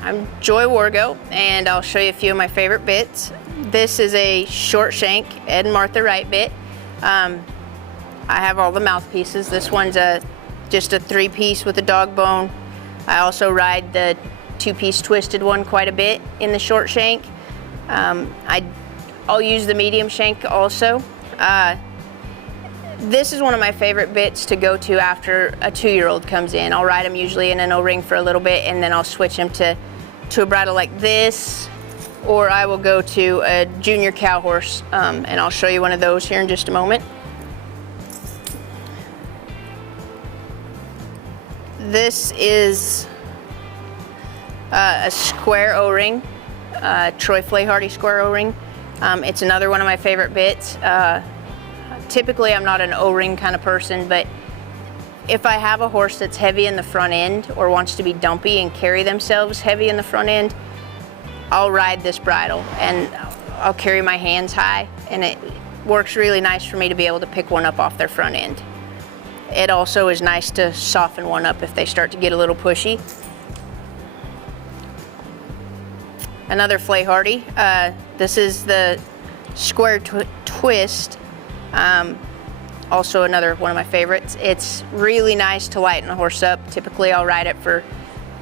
I'm Joy Wargo, and I'll show you a few of my favorite bits. This is a short shank Ed and Martha Wright bit. I have all the mouthpieces. This one's just a 3-piece with a dog bone. I also ride the 2-piece twisted one quite a bit in the short shank. I'll use the medium shank also. This is one of my favorite bits to go to after a 2-year-old comes in. I'll ride him usually in an O-ring for a little bit, and then I'll switch him to a bridle like this, or I will go to a junior cow horse, and I'll show you one of those here in just a moment. This is a square O-ring, Troy Flaharty square O-ring. It's another one of my favorite bits. Typically, I'm not an O-ring kind of person, but if I have a horse that's heavy in the front end or wants to be dumpy and carry themselves heavy in the front end, I'll ride this bridle and I'll carry my hands high, and it works really nice for me to be able to pick one up off their front end. It also is nice to soften one up if they start to get a little pushy. Another Flaharty. This is the square twist. Also another one of my favorites. It's really nice to lighten a horse up. Typically I'll ride it for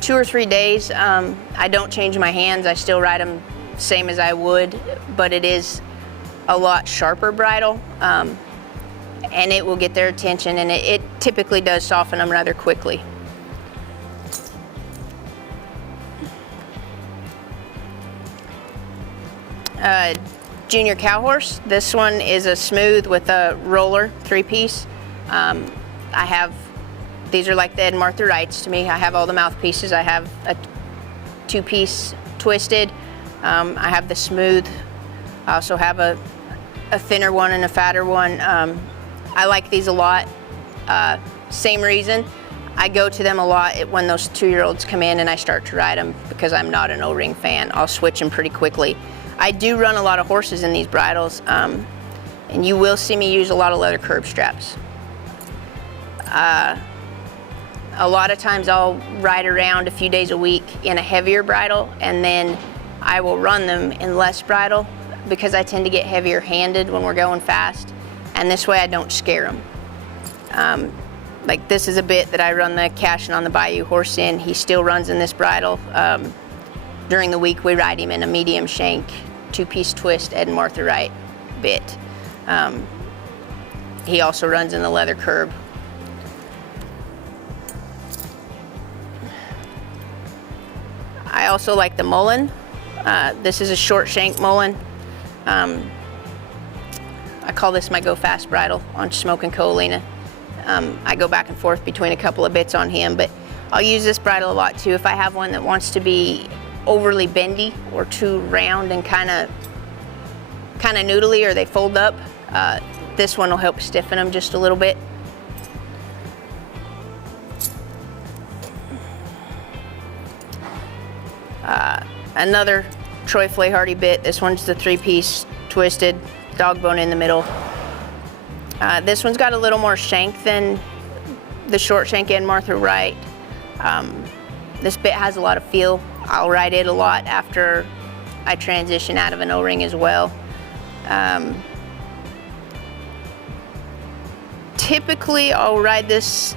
2 or 3 days. I don't change my hands. I still ride them same as I would, but it is a lot sharper bridle, and it will get their attention, and it typically does soften them rather quickly. Junior cow horse. This one is a smooth with a roller 3-piece. These are like the Ed and Martha Wrights to me. I have all the mouthpieces. I have a 2-piece twisted. I have the smooth. I also have a thinner one and a fatter one. I like these a lot. Same reason. I go to them a lot when those 2-year-olds come in and I start to ride them, because I'm not an O-ring fan. I'll switch them pretty quickly. I do run a lot of horses in these bridles, and you will see me use a lot of leather curb straps. A lot of times I'll ride around a few days a week in a heavier bridle, and then I will run them in less bridle, because I tend to get heavier handed when we're going fast, and this way I don't scare them. Like this is a bit that I run the Cashin' on the Bayou horse in. He still runs in this bridle. During the week we ride him in a medium shank 2-piece twist Ed and Martha Wright bit. He also runs in the leather curb. I also like the Mullin. This is a short shank Mullin. I call this my go fast bridle on Smokin' Coalina. I go back and forth between a couple of bits on him, but I'll use this bridle a lot too. If I have one that wants to be overly bendy or too round and kind of noodly, or they fold up, this one will help stiffen them just a little bit. Another Troy Flaharty bit. This one's the 3-piece twisted, dog bone in the middle. This one's got a little more shank than the short shank and Martha Wright. This bit has a lot of feel. I'll ride it a lot after I transition out of an O-ring as well. Typically I'll ride this.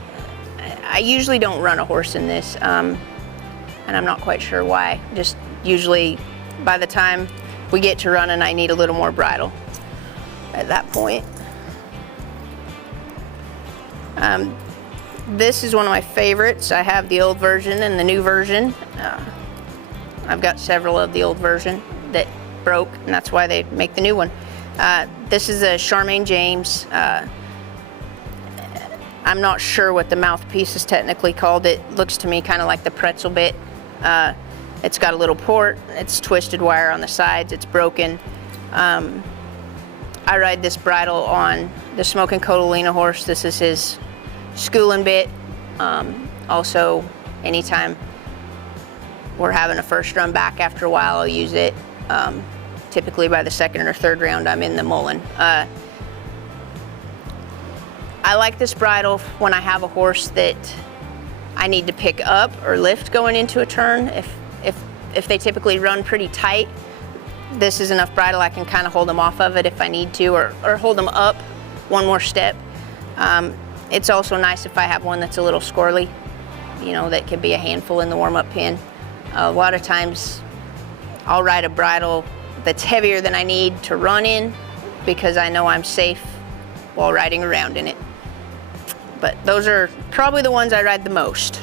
I usually don't run a horse in this, and I'm not quite sure why. Just usually by the time we get to running, I need a little more bridle at that point. This is one of my favorites. I have the old version and the new version. I've got several of the old version that broke, and that's why they make the new one. This is a Charmaine James. I'm not sure what the mouthpiece is technically called. It looks to me kind of like the pretzel bit. It's got a little port. It's twisted wire on the sides. It's broken. I ride this bridle on the Smokin' Coalina horse. This is his schooling bit. Also, anytime we're having a first run back after a while, I'll use it. Typically by the 2nd or 3rd round, I'm in the Mullin. I like this bridle when I have a horse that I need to pick up or lift going into a turn. If if they typically run pretty tight, this is enough bridle I can kind of hold them off of it if I need to, or hold them up one more step. It's also nice if I have one that's a little squirrely, you know, that could be a handful in the warm-up pen. A lot of times I'll ride a bridle that's heavier than I need to run in because I know I'm safe while riding around in it. But those are probably the ones I ride the most.